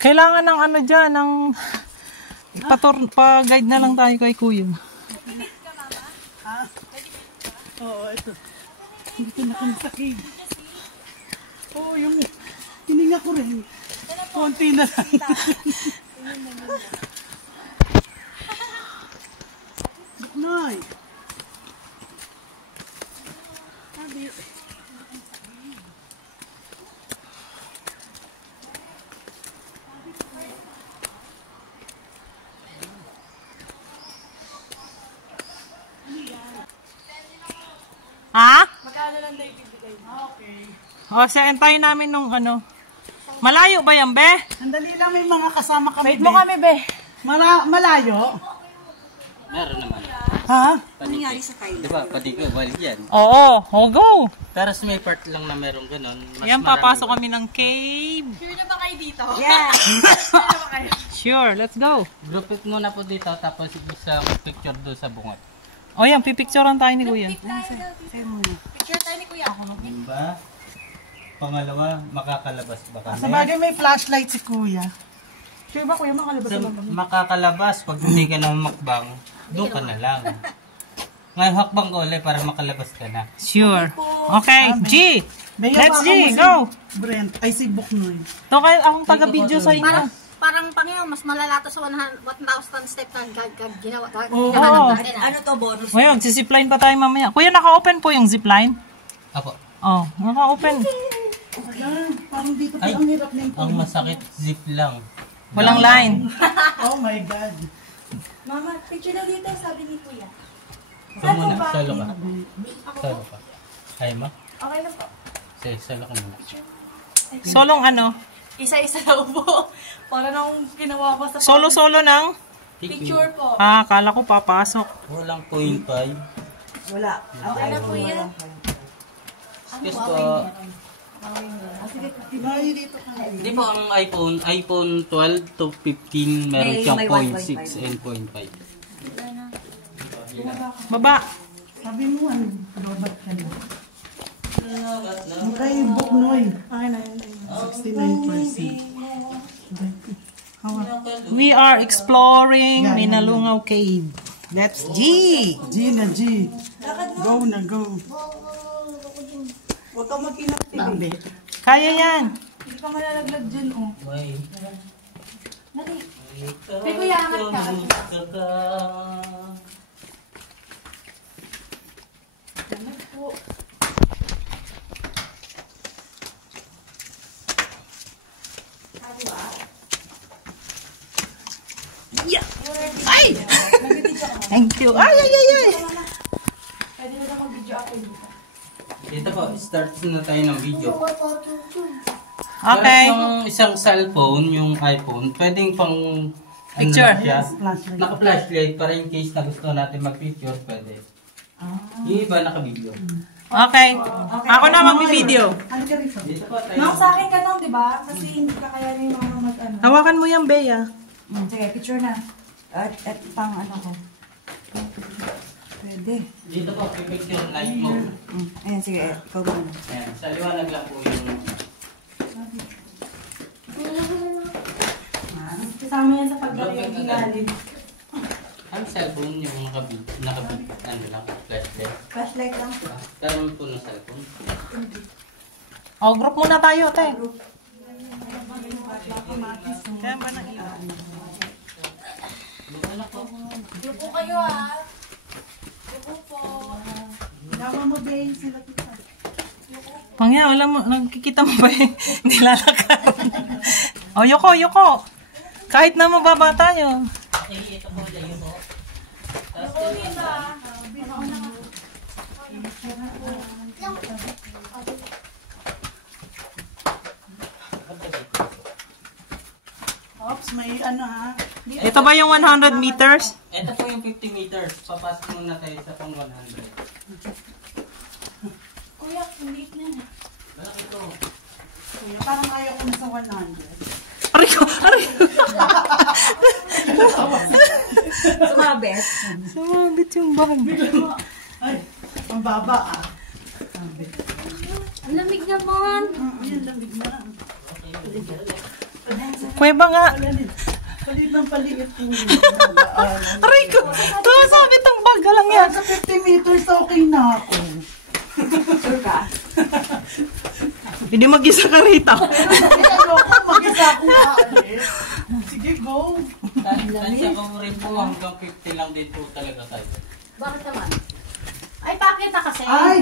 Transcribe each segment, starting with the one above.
Kailangan ng ano dyan, ng pa-guide na lang tayo kay Kuya. Oo, ito. Dito na kami sa cave. Oo, yung hininga ko rin. Konti na lang. Buknoy. Ha? Magkano lang tayo bibigay? Okay. O, antayin namin nung ano. Malayo ba yan, be? Andali lang, may mga kasama kami. Wait mo kami, be. Malayo? Meron naman. Ha? Ano nangyari sa Thailand? Diba, padigo, balik yan. Oo, go. Pero sa may part lang na meron ganun. Yan, papasok kami ng cave. Sure na ba kayo dito? Yeah. Sure, let's go. Group it muna po dito, tapos isa picture doon sa bungot. O yan, pipicturean tayo ni Kuya. Picture tayo ni Kuya. Diba? Pangalawa, makakalabas ba kami? Sa bagay may flashlight si Kuya. Sure ba Kuya, makalabas Sa na ba? makakalabas, pag hindi ka na makbang, doon ka na lang. Ngayon, hakbang ka ulit para makalabas ka na. Sure. Okay, G. Bea, Let's baka G, mo si go. Brent, ay si Buknoy. Ito kayo, akong taga-video sa inyo. Parang Panginoon, mas malalato sa 1,000 steps na ginawa. Oo. Ano to, bonus? Ngayon, zipline pa tayo mamaya. Kuya, naka-open po yung zipline? Apo. Oh, naka-open. Parang dito pa Ay, ang hirap ng ang masakit, zip lang. Walang line. Oh my God. Mama, picture na dito, sabi ni Kuya. Ito muna, solo ka. Solo ka. Ay ma? Okay lang po. Sige, solo ka muna. Solong ano? Isa-isa lang po. Para nang ginawa ko sa Solo-solo ng? picture po. Ah, akala ko papasok. Walang 0.5. Wala. Okay na Kuya. Excuse po. Ibayo dito ka. Hindi po ang iPhone 12 to 15 meron siyang 0.6 and 0.5. Baba. Sabi mo, ano, robot ka na. Kay Buknoy. Ay, 69%. We are exploring Minalungaw Cave. Let's G. G na G. Go na go. Huwag ka makinap. Kaya yan. Hindi ka malalaglag dyan, oh. May. Dali. Hey, Kuya, amat ka. Yeah. Ay! Thank you. Ay, ay, ay, ay. Pwede na lang mag-video ako dito. Dito po, start na tayo ng video. Okay. Yung isang cellphone, yung iPhone, pwedeng pang Picture. Ano siya, Flashlight. naka-flashlight para in case na gusto natin mag-picture, pwede. Yung iba naka-video. Okay. Ako na mag-video. Ano ka rito? Dito po tayo. Ma'am, sa akin ka lang, di ba? Kasi hindi ka kaya rin mga mag-ano. Hawakan mo yan, Bea. Sige, picture na. At pang ano ko. Pwede. Dito po, picture night mode. Ayan, sige. Ikaw ba na? Ayan, sa liwanag lang po yung... Kasama yan sa paglalagay ng ilalim. Ang cellphone yung ano lang, flashlight. Flashlight lang. Karoon po ng cellphone. Oh, group muna tayo, te. Kaya ba na Yuko kayo ah. Yuko po. Dawa mo ba yung sila kita? Pangya, wala mo, nagkikita mo ba yung nilalakad? Oh, yuko. Kahit na mababa tayo. Yuko dito ah. Oops, may ano ha. Ito ba yung 100 meters? Ito po yung 50 meters. Papasok muna tayo sa pang 100. Kuya, kulit na. Malaki ito. Kuya, parang ayaw ko na sa 100. Aray ko. Sumabit. Sumabit yung bag. Ay, ang baba ah. Sabi. Ang lamig naman. Yan, lamig na. Kuweba nga. Palit ng paliit po yun. Aray ko. Sabit ang bag. Lang yan. Sa 50 meters, okay na ako. Sure ka? Hindi mag-isa ka rito. Ano ako, mag-isa ako aalis. Sige, go. Tansya ko rin po hanggang 50 lang din po talaga tayo. Bakit naman? Ay, bakit na kasi? Ay!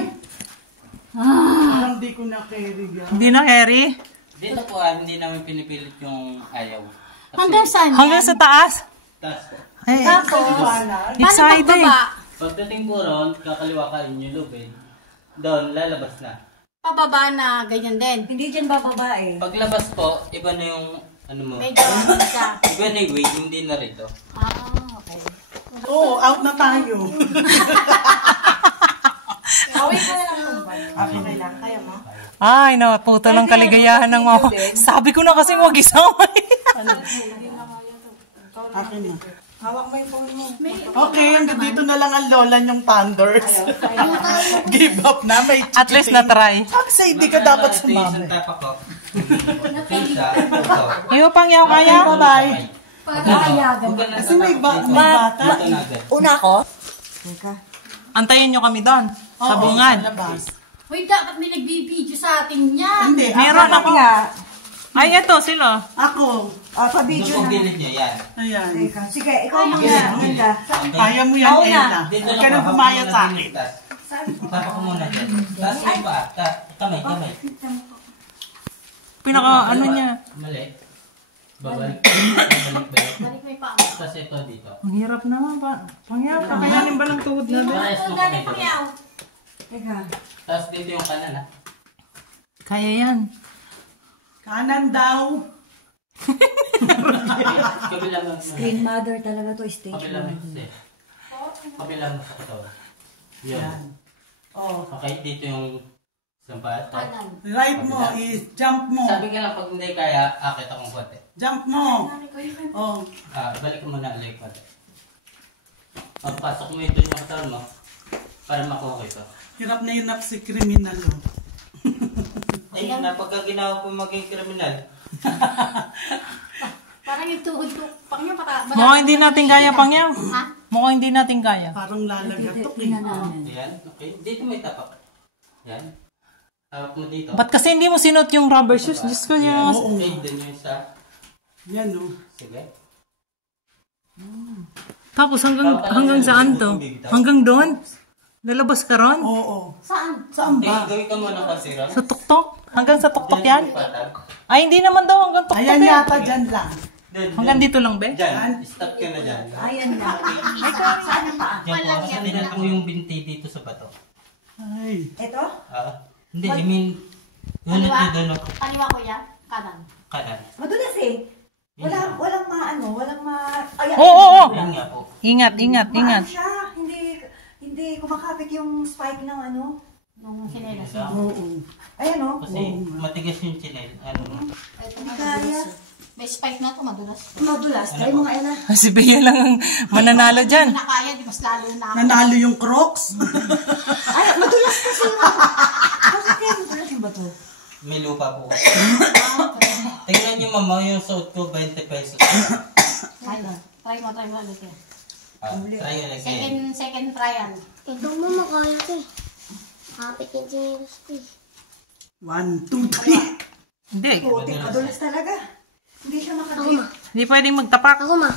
Parang di ko na-carry yan. Hindi na, Harry. Dito po hindi namin pinipilit yung ayaw. Kasi, Hanggang saan Hanggang sa taas. taas po. Ay, Paano? excited. pagbaba? Pagdating po ron, kakaliwa ka yung lubid. Doon, lalabas na. Pababa na ganyan din. Hindi dyan bababa eh. Paglabas po, iba na yung ano mo. Medyo siya. Iba na yung way, hindi na rito. Ah, okay. Oo, out na tayo. Away ka na lang. Okay lang, kaya mo? Ay, naputo ng kaligayahan ng mama. Sabi ko na kasi huwag isama. Akin na. Hawak mo yung phone mo. Okay, hanggang dito na lang ang lola yung Thunders. Give up na, may chichiting. At least na-try. Sabi sa hindi ka dapat Ito yung isang sumama. tapak ko. Isa, ito. Ayaw pang yaw kaya? Bye-bye. Pagkakayagan. Huwag ka na Kasi may tapak bata. dito na agad. Una ako? Teka. Antayin nyo kami doon. Sa bungad. Labas. Uy, dapat may nagbibideo sa atin yan. Hindi, Meron ako. Nga. Ay, eto sila. Ako. Pa-video Doon po na. gilid niya, yan. Ayan. Teka. Sige, ikaw muna. Amanda. Kaya mo yan, Ella. Dito Huwag lang ka po, nang pumayat hapon sa na akin. din taas. Tapak ko muna dyan. Taas mo pa. Kamay, kamay. Pinaka ano niya. Mali. Babalik. Babalik. Balik may pa. Tapos ito dito. Ang hirap naman pa. Pangyap, kakayanin ba ng tuhod na doon? Pares mo Dali kamay pa doon. yaw. Teka. Tapos dito yung kanan ha. Kaya yan. Kanan daw. Kabila mo. Screen mother talaga to. Stage Kabila mo. 1. Kasi. Kabila mo sa katawan. Yan. Oh. Okay, dito yung sampat. Kanan. Right mo is jump mo. Sabi ka lang pag hindi kaya, akit akong konti. Jump mo. Oh. Balik mo na ulit konti. Pagpasok mo ito yung katawan mo para makuha ito. Hirap si kriminal. Oh. Ay, pagka ginawa po maging kriminal. Parang yung tuhod ko. Pangyo pata. Mukhang hindi natin kaya, Pangyaw. Ha? Mukhang hindi natin kaya. Parang lalagatok eh. Tingnan namin. Ayan, okay. Dito may tapak. Yan. Hawak mo dito. Ba't kasi hindi mo sinuot yung rubber shoes? Diyos ko Yan. yung... Okay, dun yung isa. Yan oh. Sige. Tapos hanggang saan to? Hanggang doon? Lalabas ka ron? Oo. Saan? Saan Okay, ba? gawin ka muna kasi ron. Sa tuktok? Hanggang sa tuktok yan? Ay, hindi naman daw hanggang tuktok Ayan yan. yata dyan lang. Hanggang dito lang, be? Dyan, stop ka na dyan. Ayan na. Saan ang paa? Dyan po, kasi tinatang yung binti dito sa bato. Ay. Ito? Hindi, I mean, unat nyo doon ako. Kaliwa ko yan. Kanan. Kanan. Madulas eh. Walang Ayan. Oo. Ayun nga po. Ingat, ingat, ingat. Maano siya. Hindi kumakapit yung spike ng ano. Nung sinelas. Oo. Ayan o. Kasi matigas yung chinel. Ano? Ito Kaya. may spike na ito, madulas. Madulas. Try mo nga Ella. Si Bea lang ang mananalo dyan. Hindi na kaya, di mas lalo na ako. Nanalo yung Crocs. Ay, madulas kasi yung bato. Bakit kaya madulas yung bato? May lupa po. Tingnan nyo mama, yung suot ko, 20 pesos. Ay, try mo ulit yan. Try yun again. Second trial. Ito mo makaya ko eh. Kapit yung sinilas ko eh. 1, 2, 3. Hindi. Puti, madulas talaga. Hindi siya Ako makadrip. ma. Hindi pwedeng magtapak. Ako ma.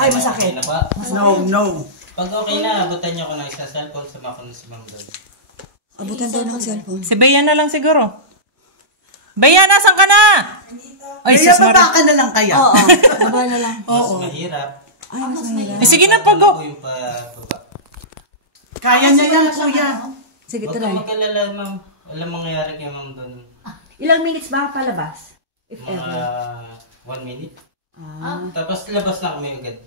Ay, masakit. Okay na pa. No. Pag okay na, abutan nyo ko ng isa cellphone, sama ko na si Ma'am doon. Abutan daw ng cellphone. Si Bea na lang siguro. Bea, nasan ka na? Ay, Kaya sus Maria. baba ka na lang kaya. Oo. Baba na lang. Mas mahirap. Ay, mas mahirap. Eh, sige na, Ano pago. po yung pababa. Kaya niya yan, kuya. Sige, Huwag ka try. mag-alala, Ma'am. Alam mangyayari kay Ma'am doon. Ilang minutes ba palabas? If Mga ever. 1 minute. Ah. Tapos labas na kami agad.